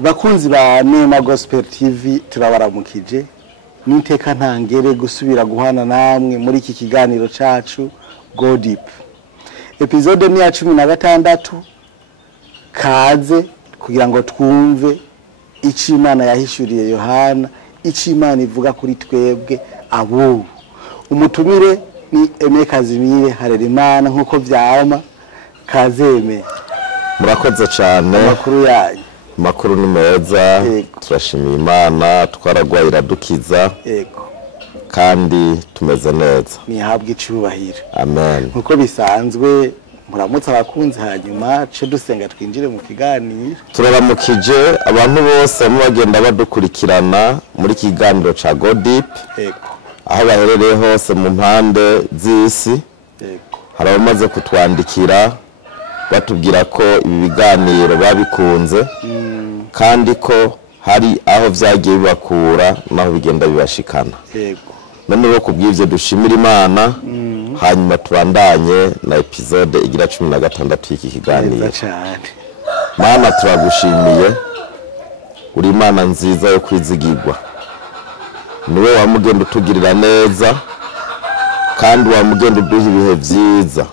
Bakunzi ba Nema Gospel TV turabaramukije n'iteka ntangere gusubira guhana namwe muri iki kiganiro cacu Go Deep. Episode ni ya 16 kaze kugira ngo twumve ico Imana yahishuriye Yohana, ico Imana ivuga kuri twebwe abubu. Umutumire ni Aime Kazimire Harerimana nkuko vyama. Kazeme murakoze cyane. Makuru yanyu makuru ni meza, turashimiye Imana, twaragwaye iradukiza kandi tumeze neza. Nihabwe icubahiro. Amen. Nkuko bisanzwe muramutse abakunzi hanyuma ce dusenga twinjire mu kiganiro. Turaramukije abantu bose bagenda badukurikirana muri kiganiro ca Go Deep. Aho baherereye hose mu mpande z'isi. Hari abamaze kutwandikira batubwira ko ibi biganiro babikunze kandi ko hari aho vyagiye bibakura naho bigenda bibashikana. None rero kubw'ivyo dushimira Imana hanyuma tubandanye na episode igira 16 y'iki kiganiro. Mana turagushimiye, uri Imana nziza yo kwizigirwa. Niwe wamugenda utugirira neza kandi wamugenda uduha ibihe vyiza.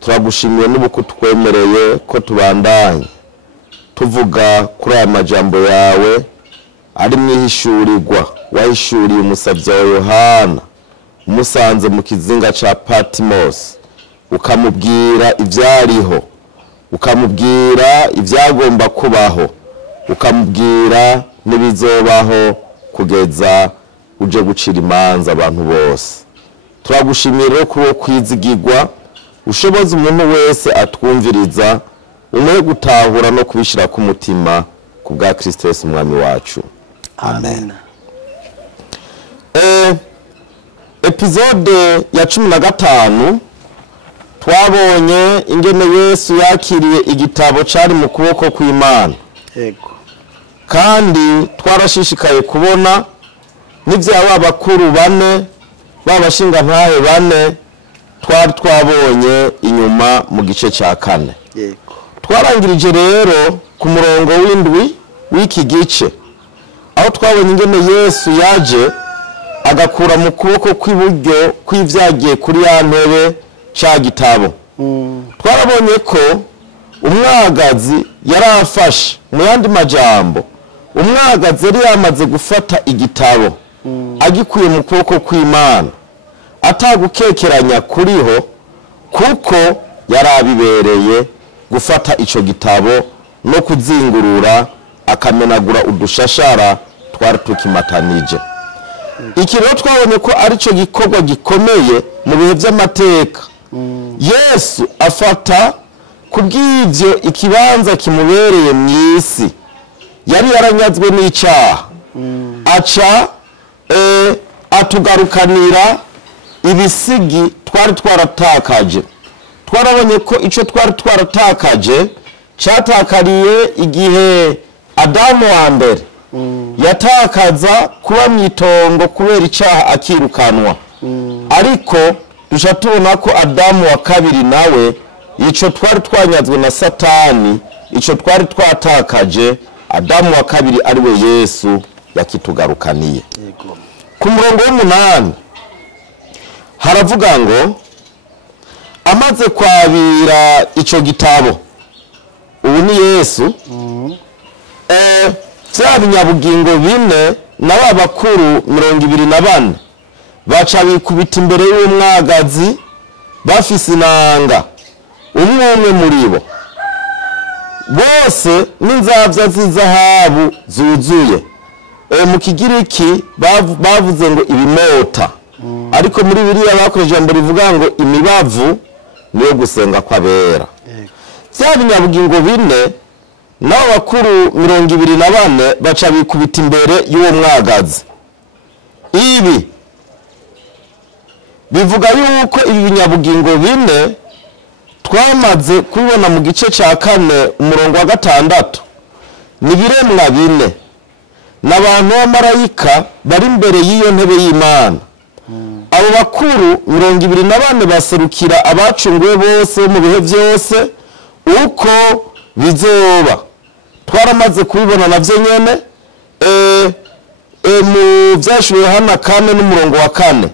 Turagushimiye n'ubuko twemereye ko tubandanye tuvuga kuri aya majambo yawe ari mwihishurirwa wahishuriye umusavyi wa Yohana umusanze mu kizinga ca Patmos, ukamubwira ivyariho, ukamubwira ivyagomba kubaho, ukamubwira n'ibizobaho kugeza uje gucira imanza abantu bose. Turagushimiye rero kuba kwizigirwa, ushoboza umuntu wese atwumviriza, umuhe gutahura no kubishira ku mutima ku bwa Kristo Yesu umwami wacu. Amen. Episode ya 15 twabonye ingene Yesu yakiriye igitabo cari mu kuboko kw'Imana. Kandi twarashishikaye kubona n'ivyawa abakuru bane babashinga ntahe bane twari twabonye inyuma mu gice ca 4. Twarangirije rero ku murongo w'indwi w'iki gice aho twabonye ingene Yesu yaje agakura mu kuboko kw'iburyo kw'ivyagiye kuri ya ntebe ca gitabo. Twarabonye ko umwagazi yarafashe, mu yandi majambo umwagazi yari yamaze gufata igitabo agikuye mu kuboko kw'Imana atagukekeranya kuriho, kuko yarabibereye gufata ico gitabo no kuzingurura akamenagura udushashara twari tukimatanije. Iki rero twabonye ko ari cyo gikorwa gikomeye mu bihe by'amateka. Yesu afata kubw'ivyo ikibanza kimubereye mw'isi. Yari yaranyazwe n'icaha, aca atugarukanira ibisigi twari twaratakaje. Twarabonye ko ico twari twaratakaje catakariye igihe Adamu wa mbere yatakaza kuba mwitongo kubera icaha akirukanwa. Ariko dusha tubona ko Adamu wa kabiri nawe ico twari twanyazwe na Satani, ico twari twatakaje Adamu wa kabiri ari we Yesu yakitugarukaniye. Ku murongo w'8 haravuga ngo amaze kwabira ico gitabo, ubu ni Yesu, vya binyabugingo bine n'aba bakuru 24 baca bikubita imbere y'umwagazi bafise inanga, umwe muri bo bose n'inzavya z'izahabu zuzuye. Mu Kigiriki bavuze ngo ibimota, ariko muri Bibiliya bakoresheje ijambo rivuga ngo imibavu niyo gusenga kw'abera. Vya binyabugingo bine n'abo bakuru 24 baca bikubita imbere y'uwo mwagazi. Ibi bivuga yuko ibi binyabugingo bine twamaze kubibona mu gice ca 4 umurongo wa 6 ni biremwa bine n'abantu b'amarayika bari imbere y'iyo ntebe y'Imana. Abo bakuru 24 baserukira abacunguwe bose mu bihe vyose uko bizoba, twaramaze kubibona navyo nyene mu vyashuye Yohana 4:4.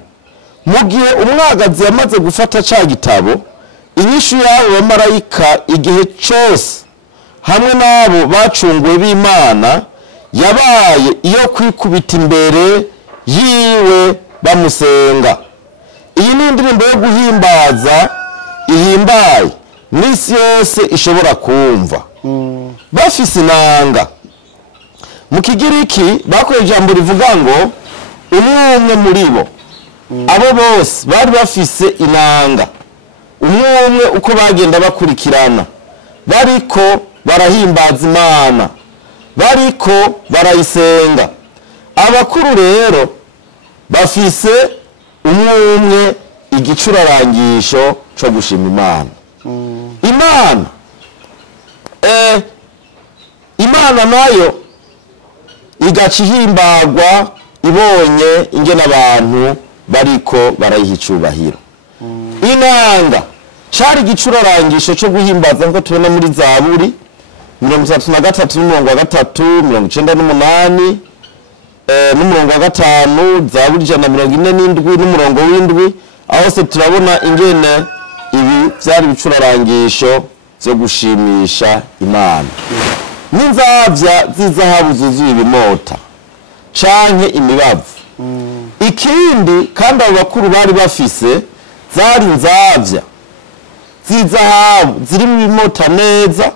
Mu gihe umwagazi yamaze gufata ca gitabo, inyishu y'abo bamarayika igihe cyose hamwe n'abo bacunguwe b'Imana yabaye iyo kwikubita imbere yiwe bamusenga. Iyi ni indirimbo yo guhimbaza ihimbaye n'isi yose ishobora kumva. Bafise inanga. Mu Kigiriki bakoresha ijambo rivuga ngo umwe muri bo. Abo bose bari bafise inanga. Umwe uko bagenda bakurikirana. Bariko barahimbaza Imana. Bariko barayisenga. Abakuru rero bafise umwe igicurarangisho cyo gushima Imana. Imana nayo igacihimbagwa ibonye ingene abantu bariko barayiha icubahiro. Inanga cari igicurarangisho cyo guhimbaza nko tubona muri Zaburi 33:3, 98, n'umurongo wa 5, Zaburi 147 n'umurongo w'indwi, aho se turabona ingene ibi vyari bicurarangisho byo gushimisha Imana. N'inzavya z'izahabu zuzuye ibimota canke imibavu. Ikindi kandi abo bakuru bari bafise zari inzavya z'izahabu ziri mu bimota neza,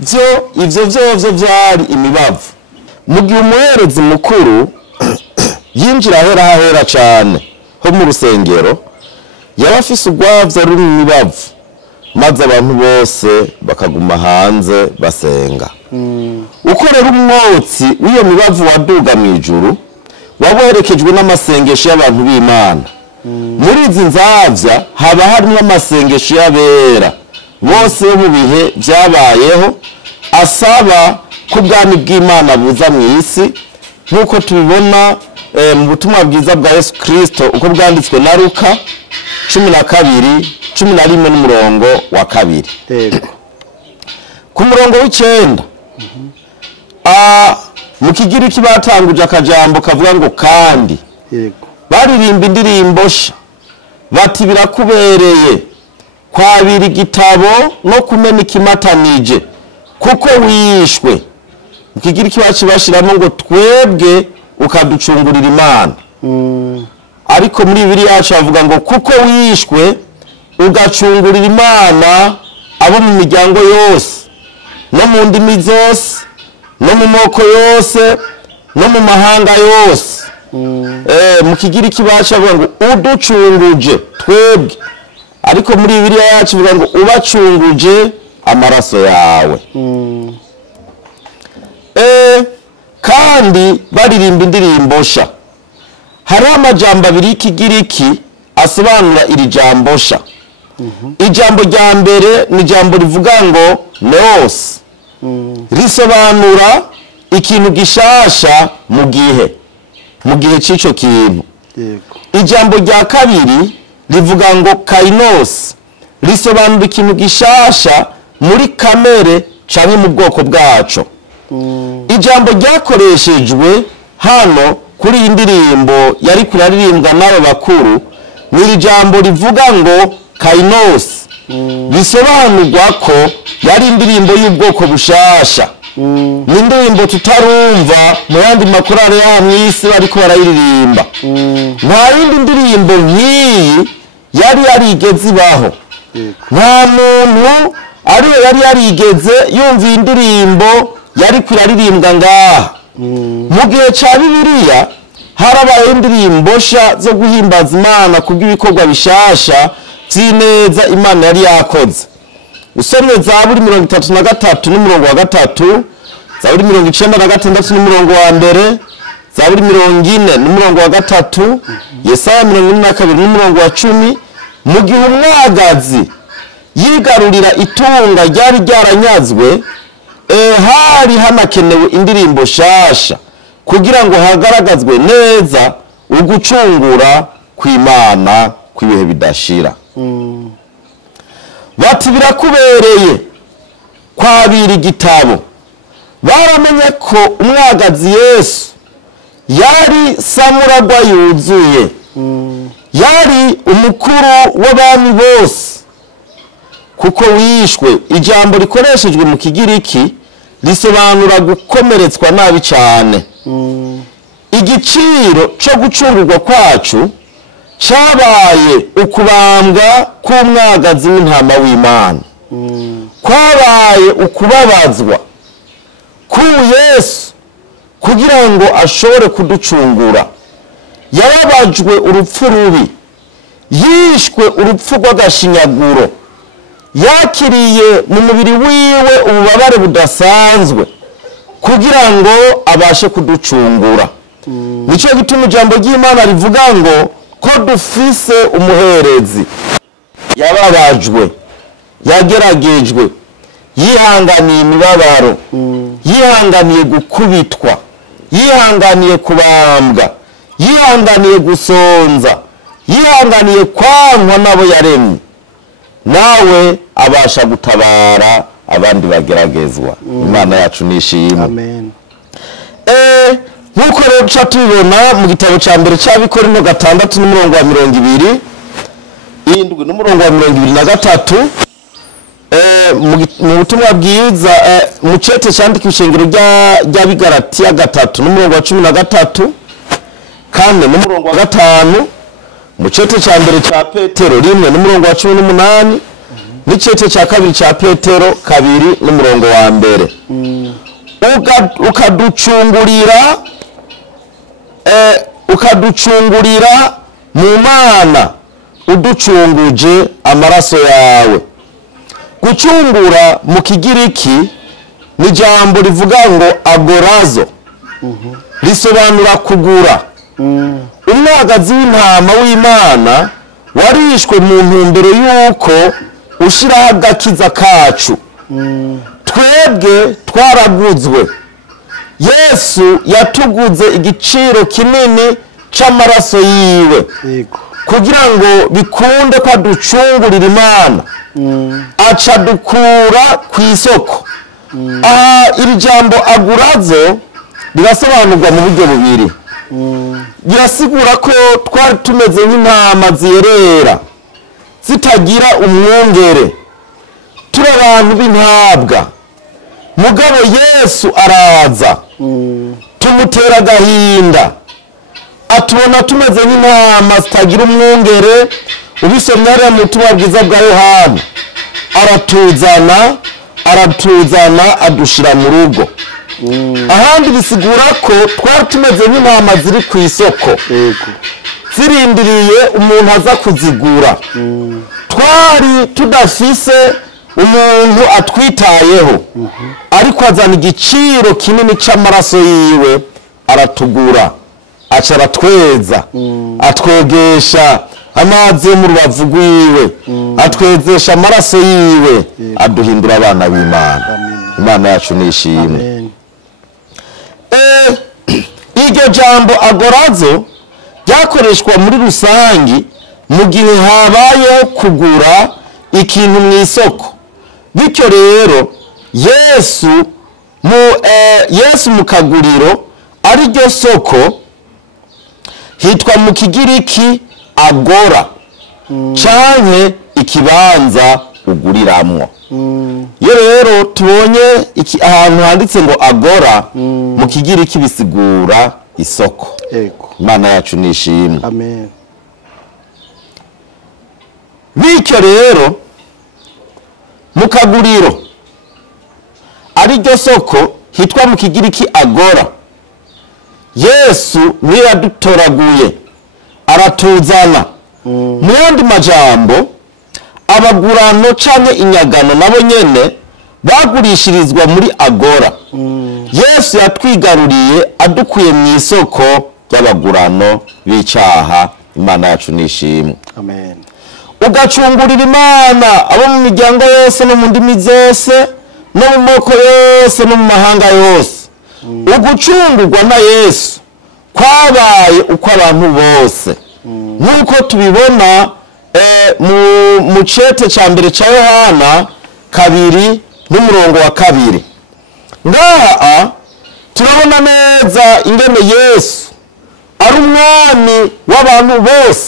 ivyo vyari imibavu. Mu gihe umuherezi mukuru yinjira ahera cane ho mu rusengero, yaba afise urwavya ruri mu mibavu, maze abantu bose bakaguma hanze basenga. Uko rero umwotsi w'iyo mibavu waduga mu ijuru waboherekejwe n'amasengesho y'abantu b'Imana. Muri izi nzavya haba harimo amasengesho y'abera bose mu bihe vyabayeho asaba ko ubwami bw'Imana buza mu isi, nk'uko tubibona mu butumwa bwiza bwa Yesu Kristo uko bwanditswe na Luka 12:11 n'umurongo wa 2. Ku murongo w'9 mu Kigiriki batanguje akajambo kavuga ngo kandi baririmba indirimbo sha bati birakubereye kwabira igitabo no kumena ikimatanije kuko wishwe. Mu Kigiriki bashiramo ngo twebwe ukaducungurira Imana. Ariko muri Bibiliya yacu bavuga ngo kuko wishwe ugacungurira Imana abo mu miryango yose no mu ndimi zose no mu moko yose no mu mahanga yose. Mu Kigiriki bavuga ngo uducunguje twebwe, ariko muri Bibiliya yacu bavuga ngo ubacunguje amaraso yawe. Kandi baririmba indirimbo sha. Hari amajambo abiri y'Ikigiriki asobanura iri jambo sha. Ijambo rya mbere ni ijambo rivuga ngo neos, risobanura ikintu gishasha mu gihe c'ico kintu. Ijambo rya kabiri rivuga ngo kainos, risobanura ikintu gishasha muri kamere canke mu bwoko bwaco. Ijambo ryakoreshejwe hano kuri iyi ndirimbo yari kuraririmbwa n'abo bakuru ni ijambo rivuga ngo kainos, bisobanurwa ko yari indirimbo y'ubwoko bushasha. Ni indirimbo tutarumva mu yandi makorale ya mw'isi bariko barayiririmba. Nta yindi ndirimbo nk'iyi yari yarigeze ibaho. Nta muntu ariwe yari yarigeze yumva indirimbo yari kuraririmbwa ngaha. Mu gihe ca Bibiliya harabaye indirimbo sha zo guhimbaza Imana kubw'ibikorwa bishasha vy'ineza Imana yari yakoze. Usomye Zaburi 33 n'umurongo wa 3, Zaburi 96 n'umurongo wa 1, Zaburi 40 n'umurongo wa 3, Yesaya 42 n'umurongo wa 10. Mu gihe umwagazi yigarurira itunga ryari ryaranyazwe, hari hanakenewe indirimbo shasha kugira ngo hagaragazwe neza ugucungura kw'Imana kw'ibihe bidashira. Bati birakubereye kwabira igitabo baramenye ko umwagazi Yesu yari samuragwa yuzuye, yari umukuru w'abami bose, kuko wishwe. Ijambo rikoreshejwe mu Kigiriki risobanura gukomeretswa nabi cyane. Igiciro cyo gucungurwa kwacu cyabaye ukubambwa k'umwagazi w'intama w'Imana, kwabaye ukubabazwa k'uyu Yesu kugira ngo ashobore kuducungura. Yarabajwe urupfu rubi, yishwe urupfu rw'agashinyaguro, yakiriye mu mubiri wiwe ububabare budasanzwe kugira ngo abashe kuducungura. Nicyo gituma ijambo ry'Imana rivuga ngo ko dufise umuherezi yababajwe, yageragejwe, yihanganiye imibabaro, yihanganiye gukubitwa, yihanganiye kubambwa, yihanganiye gusonza, yihanganiye kwankwa n'abo yaremye, nawe abasha gutabara abandi bageragezwa. Imana yacu nishimwe. Amen. Nkuko rero duca tubibona mu gitabo cya mbere cy'Abikorino 6 n'umurongo wa 20, 7 n'umurongo wa 23, mu butumwa bwiza mu cete cyandika ishengero ry'Abigalatiya 3 n'umurongo wa 13, kandi n'umurongo wa 5, mu cete cya mbere cya Petero 1 n'umurongo wa 18, n'icete cya kabiri cya Petero 2 n'umurongo wa 1, ukaducungurira mu Mana uducunguje amaraso yawe. Gucungura mu Kigiriki ni jambo rivuga ngo agorazo, risobanura kugura. Umwagazi w'intama w'Imana warishwe mu ntumbero y'uko ushiraho agakiza kacu. Twebwe twaraguzwe. Yesu yatuguze igiciro kinini c'amaraso yiwe kugira ngo bikunde ko aducungurira Imana, aca dukura ku isoko. Iri jambo agurazo rirasobanurwa mu buryo bubiri. Birasigura ko twari tumeze nk'intama ziyerera zitagira umwungere, turi abantu b'intabwa. Mugabo Yesu araza, tumutera agahinda, atubona tumeze nk'intama zitagira umwungere. Ubisomye hariya mu butumwa bwiza bwa Yohana, aratuzana adushira mu rugo. Ahandi bisigura ko twari tumeze nk'intama ziri ku isoko, zirindiriye umuntu aza kuzigura. Twari tudafise umuntu atwitayeho, ariko azana igiciro kinini c'amaraso yiwe aratugura, aca aratweza, atwegesha amazi yo mu rubavu rwiwe, atwezesha amaraso yiwe, aduhindura abana b'Imana. Imana yacu nishimwe. Iryo jambo agorazo ryakoreshwa muri rusangi mu gihe habayeho kugura ikintu mu isoko. Bityo rero Yesu mu kaguriro ari ryo soko hitwa mu Kigiriki agora, canke ikibanza uguriramwo. Iyo rero tubonye ahantu handitse ngo agora mu Kigiriki bisigura isoko. Imana yacu nishimwe. Amen. Bityo rero mu kaguriro ari ryo soko hitwa mu Kigiriki agora, Yesu niwe yadutoraguye, aratuzana. Mu yandi majambo, abagurano canke inyagano nabo nyene bagurishirizwa muri agora. Yesu yatwigaruriye adukuye mu isoko ry'abagurano b'icaha. Imana yacu nishimwe. Amen. Ugacungurira Imana abo mu miryango yose no mu ndimi zose no mu moko yose no mu mahanga yose. Ugucungurwa na Yesu kwabaye uko abantu bose, nk'uko tubibona mu cete cya mbere cya Yohana 2 n'umurongo wa 2. ngaha turabona neza ingene Yesu ari umwami w'abantu bose,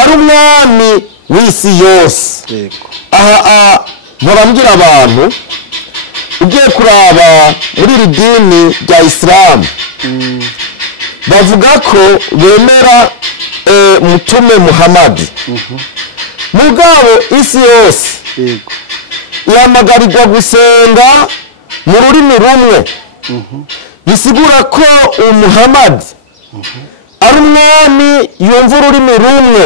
ari umwami w'isi yose. Aha murambwira abantu ugiye kuraba muri iri dini rya Isilamu bavuga ko bemera mutume Muhamadi, mugabo isi yose ihamagarirwa gusenga mu rurimi rumwe, bisigura ko Muhamadi ari umwami yumva ururimi rumwe,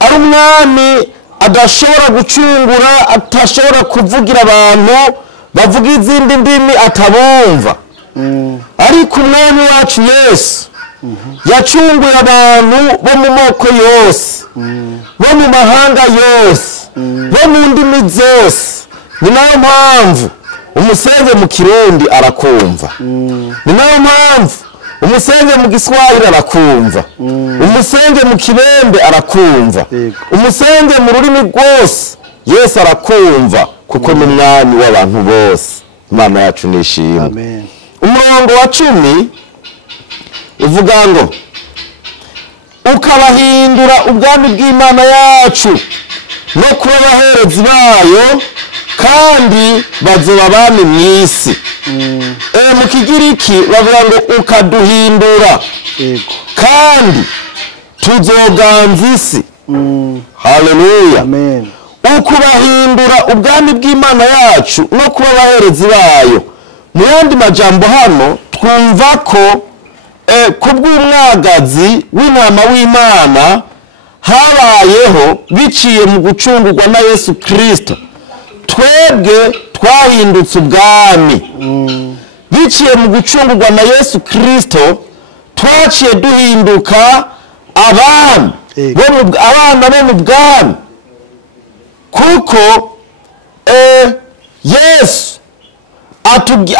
ari umwami adashobora gucungura, atashobora kuvugira abantu bavuga izindi ndimi atabumva. Ariko umwami wacu Yesu yacunguye abantu bo mu moko yose, bo mu mahanga yose, bo mu ndimi zose. Ni nayo mpamvu umusenge mu Kirundi arakumva, ni nayo mpamvu umusenge mu Giswahili arakumva, umusenge mu Kibembe arakumva, umusenge mu rurimi rwose Yesu arakumva, kuko ni umwami w'abantu bose. Imana yacu nishimwe. Umurongo wa 10 uvuga ngo ukabahindura ubwami bw'Imana yacu no kuba abaherezi bayo, kandi bazoba abami mw'isi. Mu Kigiriki bavuga ngo ukaduhindura kandi tuzoganza isi. Haleluya. Ukubahindura ubwami bw'Imana yacu no kuba abaherezi bayo. Mu yandi majambo hano twumva ko kubw'umwagazi w'intama w'Imana habayeho biciye mu gucungurwa na Yesu Kristo, twebwe twahindutse ubwami. Biciye mu gucungurwa na Yesu Kristo twaciye duhinduka abana bo mu bwami, kuko Yesu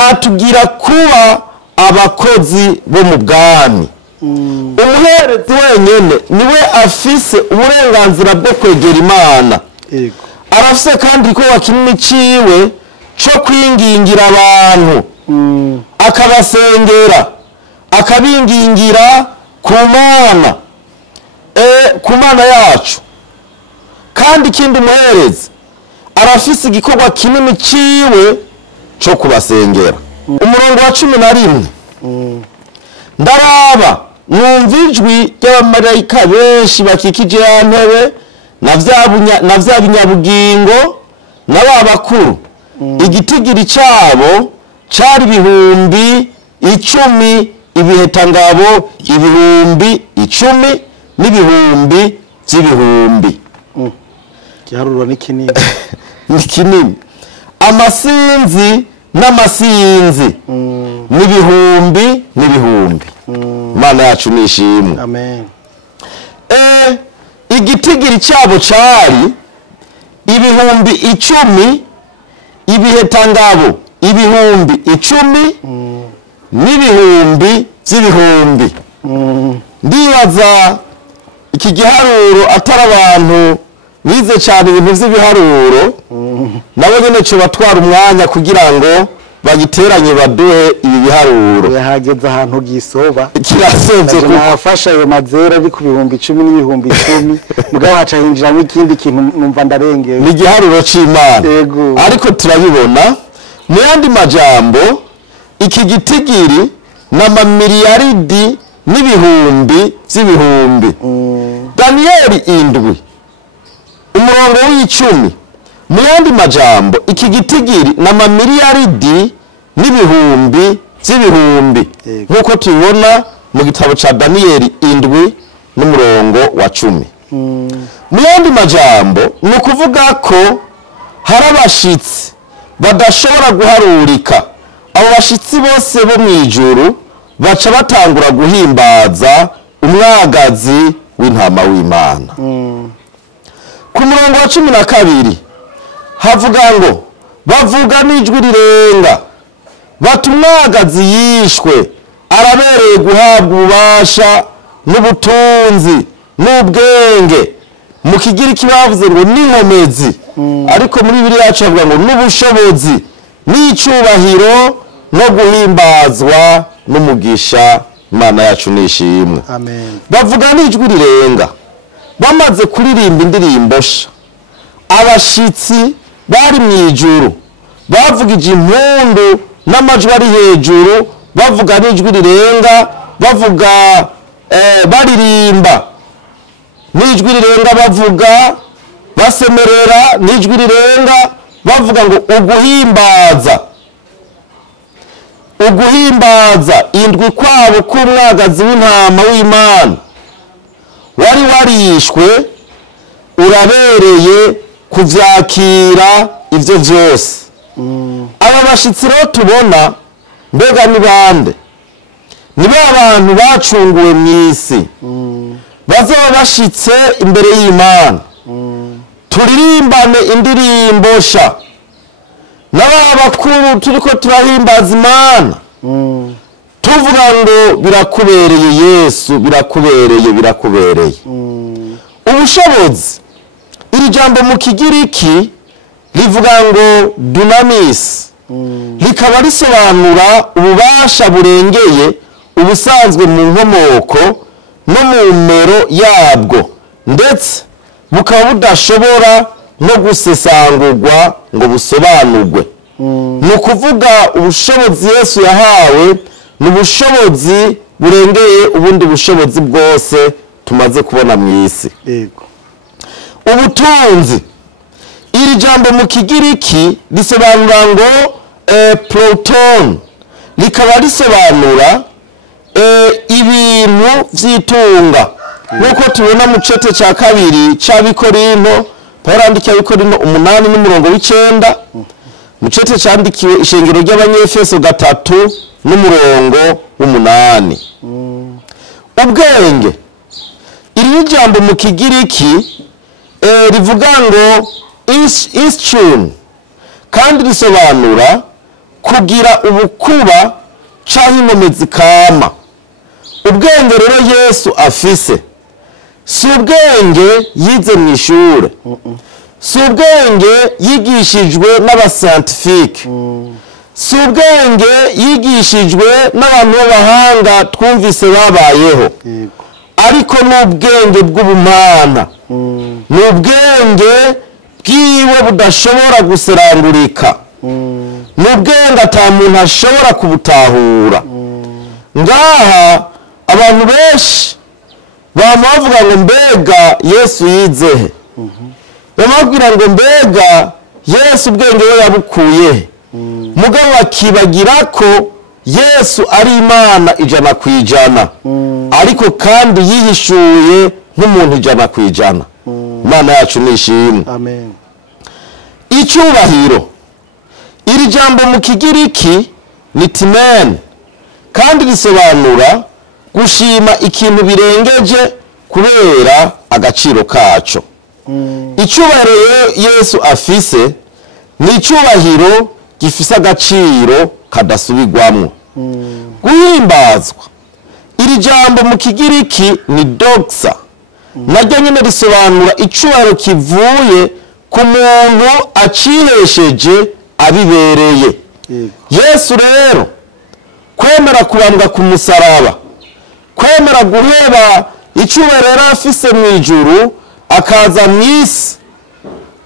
atugira kuba abakozi bo mu bwami. Umuherezi wenyene niwe afise uburenganzira bwo kwegera Imana. Arafise kandi ko kinini ciwe cyo kwingingira abantu, akabasengera, akabingingira ku Mana yacu. Kandi ikindi umuherezi arafise igikorwa kinini ciwe cyo kubasengera. Umurongo wa 11 ndaraba numva ijwi ry'abamarayika benshi bakikije ya ntebe na vya binyabugingo n'abakuru. Igitigiri cyabo cyari ibihumbi 10, ibihetangabo ibihumbi 10 n'ibihumbi by'ibihumbi. Giharuro ni kinini. Ni kinini. Amasinzi n'amasinzi n'ibihumbi n'ibihumbi. Imana yacu nishimwe. Amen. Igitigiri cyabo cyari ibihumbi 10, ibihetangabo ibihumbi 10 n'ibihumbi by'ibihumbi. Ndibaza iki giharuro atari abantu bize cyane ibintu by'ibiharuro, nabo nyene cyo batwara umwanya kugira ngo bagiteranye baduhe ibi biharuro. Yahageze ahantu gisoba kirasonze nafasha ayo mazera ari ku bihumbi 10 n'ibihumbi 10, mugabo haca hinjiramo ikindi kintu numva ndarengeye. Ni giharuro c'Imana. Ariko turabibona mu yandi majambo iki gitigiri n'amamiliyaridi n'ibihumbi by'ibihumbi. Daniyeli 7 umurongo w'10 mu yandi majambo iki gitigiri n'amamiliyaridi n'ibihumbi by'ibihumbi, nkuko tubibona mu gitabo ca Daniyeli 7 n'umurongo wa 10. Mu yandi majambo ni ukuvuga ko hari abashitsi badashobora guharurika. Abo bashitsi bose bo mw'ijuru baca batangura guhimbaza umwagazi w'intama w'Imana. Ku murongo wa 12 havuga ngo bavuga n'ijwi rirenga bati umwagazi yishwe, arabereye guhabwa ububasha n'ubutunzi n'ubwenge. Mu Kigiriki bavuze ngo n'inkomezi, ariko muri Bibiliya yacu bavuga ngo n'ubushobozi n'icyubahiro no guhimbazwa n'umugisha. Imana yacu nishimwe. Amen. Bavuga n'ijwi rirenga bamaze kuririmba indirimbo sha, abashitsi bari mu ijuru bavugije impundu n'amajwi ari hejuru, bavuga n'ijwi rirenga, bavuga baririmba n'ijwi rirenga, bavuga basemerera n'ijwi rirenga, bavuga ngo uguhimbaza indwi kwabo k'umwagazi w'intama w'Imana wari warishwe urabereye kuvyakira ivyo vyose. Aba bashitsi rero tubona mbega ni bande? Ni ba bantu bacunguwe mw'isi bazaba bashitse imbere y'Imana. Turirimbane indirimbo sha n'abakuru turiko turahimbaza Imana, tuvuga ngo birakubereye Yesu, birakubereye. Ubushobozi, iri jambo mu Kigiriki rivuga ngo dunamis, rikaba risobanura ububasha burengeye ubusanzwe mu nkomoko no mu numero yabwo, ndetse bukaba budashobora no gusesangurwa ngo busobanurwe. Ni ukuvuga ubushobozi Yesu yahawe ni ubushobozi burengeye ubundi bushobozi bwose tumaze kubona mu isi. Ubutunzi, iri jambo mu Kigiriki risobanura ngo proton, rikaba risobanura ibintu vy'itunga. Nuko tubona mu cete ca kabiri c'Abikorinto, Pawulo yandikira Abikorinto 8:9, mu cete candikiwe ishengero ry'Abanyefeso 3:8. Ubwenge, iri jambo mu Kigiriki rivuga ngo instrum, kandi risobanura kugira ubukuba canke inkomezi kama. Ubwenge rero Yesu afise si ubwenge yize mu ishure, si ubwenge yigishijwe n'abascientifique, si ubwenge yigishijwe n'abantu b'abahanga twumvise babayeho, ariko n'ubwenge bw'ubumana, n'ubwenge bwiwe budashobora guserangurika, n'ubwenge ata muntu ashobora kubutahura. Ngaha abantu benshi bavuga ngo mbega Yesu yizehe, bamubwira ngo mbega Yesu ubwenge we yabukuye, mugabo akibagira ko Yesu ari Imana 100%, ariko kandi yihishuye nk'umuntu 100%. Imana yacu nishimwe. Amen. Icyubahiro, iri jambo mu Kigiriki ni timen, kandi risobanura gushima ikintu birengeje kubera agaciro kaco. Icyubahiro Yesu afise ni icyubahiro gifise agaciro kadasubirwamwo. Guhimbazwa, iri jambo mu Kigiriki ni doxa, naryo nyine risobanura icyubahiro kivuye ku muntu acihesheje abibereye. Yesu rero kwemera kubambwa ku musaraba, kwemera guheba icyubahiro yari afise mu ijuru akaza mu isi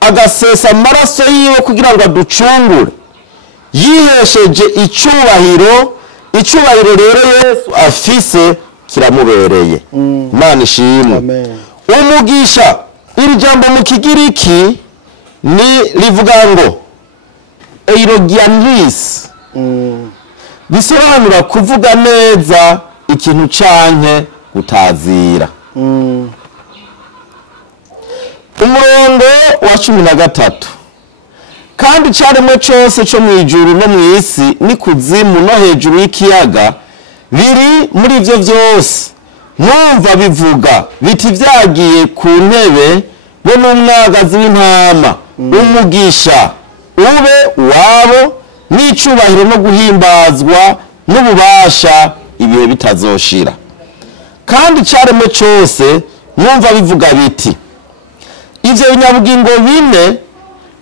agasesa amaraso yiwe kugira ngo aducungure, yihesheje icyubahiro rero Yesu afise kiramubereye. Imana ishimwe. Umugisha, iri jambo mu Kigiriki ni rivuga ngo eilogianis, bisobanura kuvuga neza ikintu canke gutazira. Umurongo wa 13, kandi caremwe cose co mwijuru no mwisi n'ikuzimu no hejuru y'ikiyaga biri muri ivyo vyose, mwumva bivuga biti vyagiye ku ntebe bo n'umwagazi w'intama, umugisha ube wabo n'icubahiro no guhimbazwa n'ububasha ibihe bitazoshira. Kandi caremwe cose mwumva bivuga biti ivyo binyabugingo bine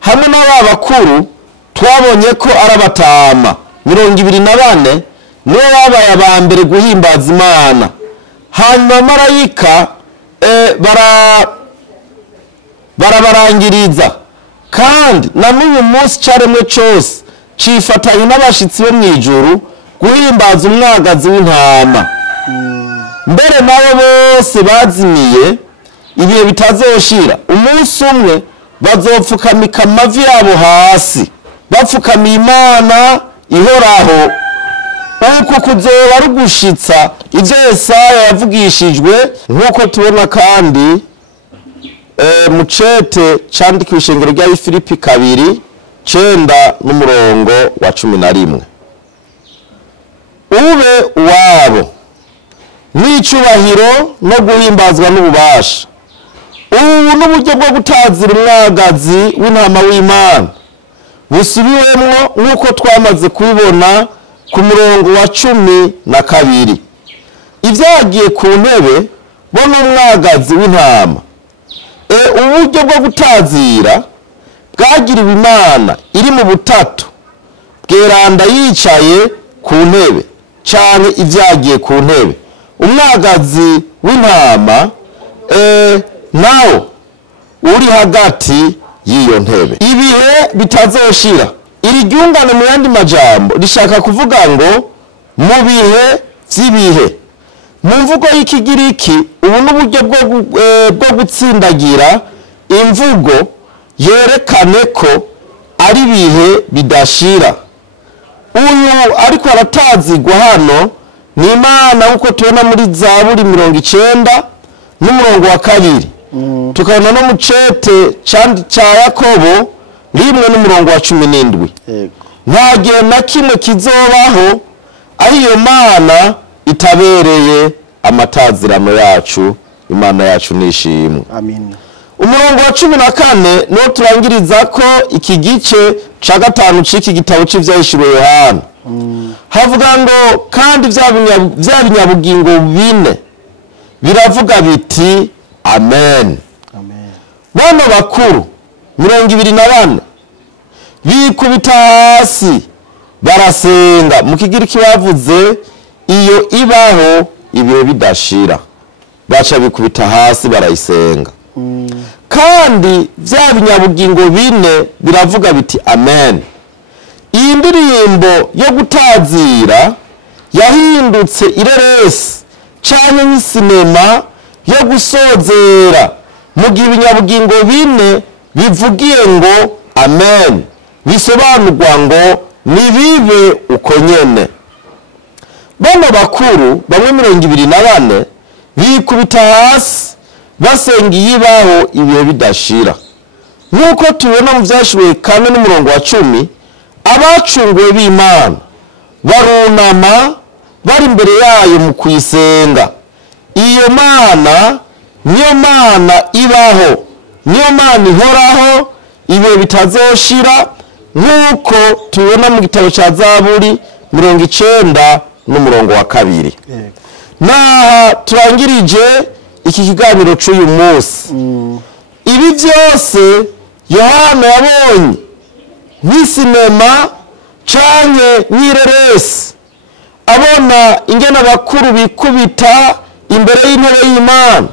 hamwe n'abakuru twabonye ko ari abatama 24 nibo babaye aba mbere guhimbaza Imana. Hanyuma marayika barabarangiriza, kandi na n'uyu munsi caremwe cose cifatanye n'abashitsi bo mw'ijuru guhimbaza umwagazi w'intama. Mbere nabo bose bazimiye ibihe bitazoshira, umunsi umwe bazopfukamika amavi yabo hasi bapfukamiye Imana ihoraho. Uko kuzoba ari ugushitsa ivyo Yesaya yavugishijwe, nk'uko tubona kandi mu cete candikiwe ishengero rya Filipi 2:9-11. Ube uwabo n'icubahiro no guhimbazwa n'ububasha, ubu n'uburyo bwo gutazira umwagazi w'intama w'Imana busubiwemwo nk'uko twamaze kubibona ku murongo wa 12. Ivyagiye ku ntebe bo n'umwagazi w'intama. Uburyo bwo gutazira bwagiriwe Imana iri mu butatu bweranda yicaye ku ntebe canke ivyagiye ku ntebe, umwagazi w'intama nawo uri hagati y'iyo ntebe. Ibihe bitazoshira, iri ryungane mu yandi majambo rishaka kuvuga ngo mu bihe vy'ibihe. Mu mvugo y'Ikigiriki ubu n'uburyo bwo gutsindagira imvugo yerekane ko ari bihe bidashira. Uyu ariko aratazigwa hano ni Imana, uko tubona muri Zaburi 90 n'umurongo wa 2. Tukabona no mu cete ca Yakobo 1 n'umurongo wa 17. Nta gihe na kimwe kizobaho aho iyo Mana itabereye amatazirano yacu. Imana yacu nishimwe. Amen. Umurongo wa 14 no turangiriza ko iki gice ca 5 c'iki gitabo c'Ivyahishuriwe Yohana. Havuga ngo kandi vya binyabugingo bine biravuga biti amen. Amen. Bano bakuru 24 bikubita hasi barasenga. Mu Kigiriki bavuze iyo ibaho ibihe bidashira, baca bikubita hasi barayisenga. Kandi vya binyabugingo bine biravuga biti amen. Iyi ndirimbo yo gutazira yahindutse ireresi canke nk'isinema yo gusozera, mu gihe ibinyabugingo bine bivugiye ngo amen, bisobanurwa ngo nibibe uko nyene. Bano bakuru bamwe 24 bikubita hasi basenga iyibaho ibihe bidashira. Nk'uko tubona mu Vyahishuriwe 4 n'umurongo wa 10, abacunguwe b'Imana barunama bari imbere yayo mu kuyisenga. Iyo Mana niyo Mana ibaho, niyo Mana ihoraho ibihe bitazoshira, nk'uko tubona mu gitabo ca Zaburi 90 n'umurongo wa 2. Naha turangirije iki kiganiro c'uyu munsi. Ibi vyose Yohana yabonye nk'isinema canke nk'ireresi, abona ingene abakuru bikubita imbere y'intebe y'Imana,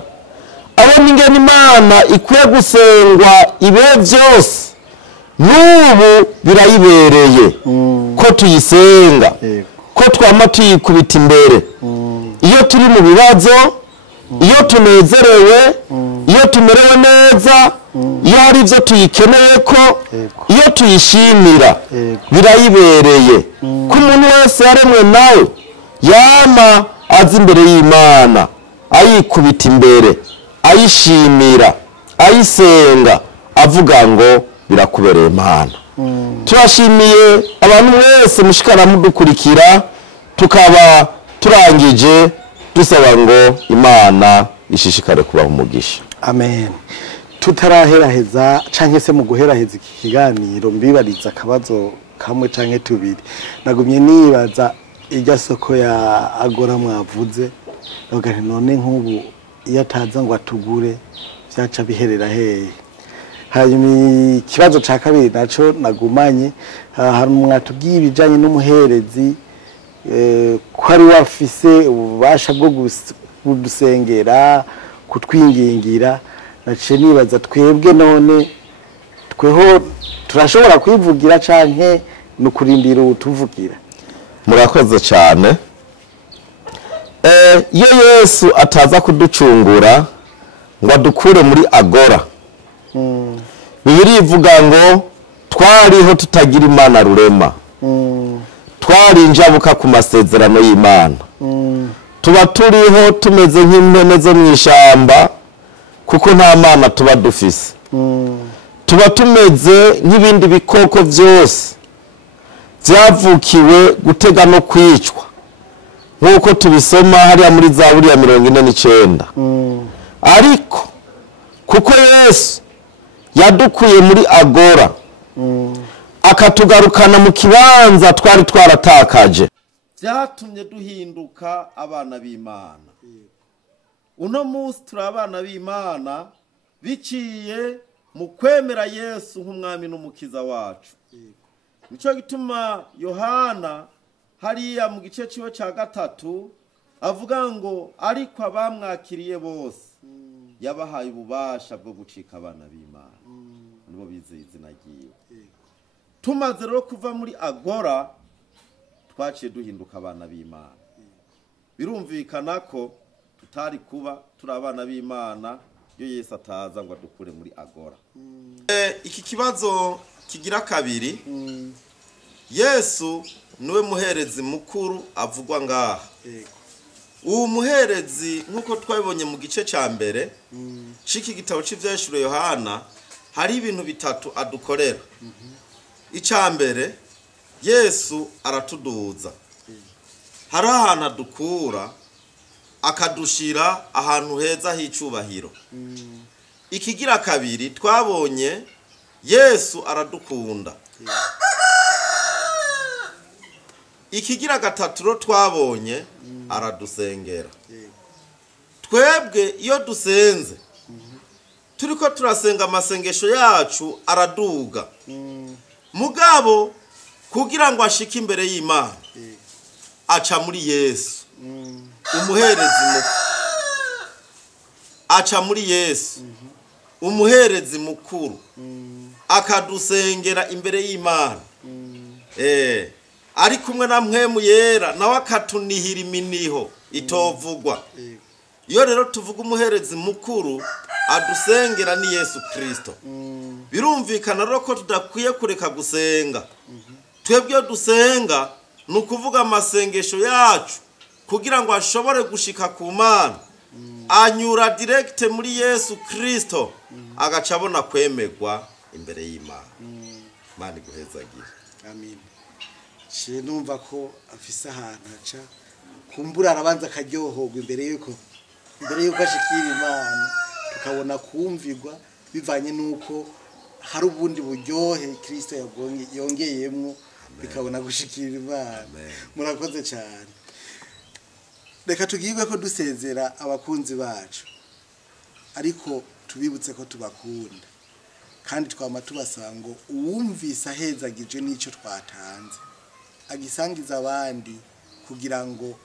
abona ingene Imana ikwiye gusengwa ibihe vyose. N'ubu birayibereye ko tuyisenga, ko twama tuyikubita imbere iyo turi mu bibazo, iyo tunezerewe, iyo tumerewe neza, iyo hari ivyo tuyikeneye ko, iyo tuyishimira. Birayibereye ko umuntu wese yaremwe nawe yama azi imbere y'Imana ayikubita imbere, ayishimira, ayisenga, avuga ngo birakubereye Mana. Turashimiye abantu mwese mushikara mudukurikira, tukaba turangije dusaba ngo Imana ishishikare kubaha umugisha. Amen. Tutaraheraheza canke se mu guheraheza iki kiganiro mbibariza akabazo kamwe canke tubiri. Nagumye nibaza irya soko ya Agora mwavuze, none nk'ubu iyo ataza ngo atugure vyaca biherera hehe? hanyuma ikibazo ca kabiri naco nagumanye hari mwatubwiye ibijanye n'umuherezi ko ari wafise ububasha bwo kudusengera kutwingingira naciye nibaza twebwe none tweho turashobora kwivugira canke nukurindira utuvugira. Murakoze cyane. Iyo Yesu ataza kuducungura ngo adukure muri agora, Bibiliya ivuga ngo twariho tutagira Imana rurema, twari injabuka ku masezerano y'Imana, tuba turiho tumeze nk'impene zo mu ishamba kuko nta Mana tuba dufise, tuba tumeze nk'ibindi bikoko byose byavukiwe gutega no kwicwa nk'uko tubisoma hariya muri Zaburi ya 49. Ariko kuko Yesu yadukuye muri agora akatugarukana mu kibanza twari twaratakaje, byatumye duhinduka abana b'Imana. Uno munsi turi abana b'Imana biciye mu kwemera Yesu nk'umwami n'umukiza wacu. Nico gituma Yohana hariya mu gice ciwe ca 3 avuga ngo ariko abamwakiriye bose yabahaye ububasha bwo gucika abana b'Imana, nibo bizeye izina ryiwe. Tumaze rero kuva muri agora twaciye duhinduka abana b'Imana. Birumvikana ko tutari kuba turi abana b'Imana iyo Yesu ataza ngo adukure muri agora. Iki kibazo kigira kabiri, Yesu niwe muherezi mukuru avugwa ngaha. Uwo muherezi nkuko twabibonye mu gice ca mbere ciki gitabo c'ivyeshuro Yohana, hari ibintu bitatu adukorera. Ica mbere, Yesu aratuduza, hari ahantu adukura akadushira ahantu heza h'icubahiro. Ikigira kabiri, twabonye Yesu aradukunda. Ikigira gatatu twabonye aradusengera. Twebwe iyo dusenze turiko turasenga amasengesho yacu araduga, mugabo kugira ngo ashike imbere y'Imana aca muri Yesu umuherezi aca muri Yesu umuherezi mukuru akadusengera imbere y'Imana. Ari kumwe na mpwemu yera nawe akatunihira iminiho itovugwa. Iyo rero tuvuga umuherezi mukuru adusengera ni Yesu Kristo, birumvikana rero ko tudakwiye kureka gusenga. Twebwe dusenga nukuvuga amasengesho yacu kugira ngo ashobore gushika ku Mana, anyura direct muri Yesu Kristo agacabona kwemegwa imbere y'Imana. Mani guhezagira. Amen. She numva ko afise ahantu aca kumbura arabanza akaryohogwa imbere yuko ashikira Imana, tukabona kumvirwa bivanye nuko hari ubundi buryohe Kristo yongeyemwo bikabona gushikira Imana. Murakoze cyane. Reka tugirwe ko dusezera abakunzi bacu, ariko tubibutse ko tubakunda kandi twama tubasaba ngo uwumvise ahezagije n'ico twatanze agisangiza abandi kugira ngo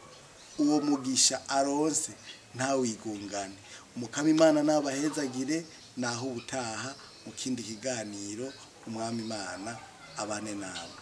uwo mugisha aronse nta wigungane. Umukama Imana nabahezagire, naho ubutaha mu kindi kiganiro. Umwami Imana abane nawe.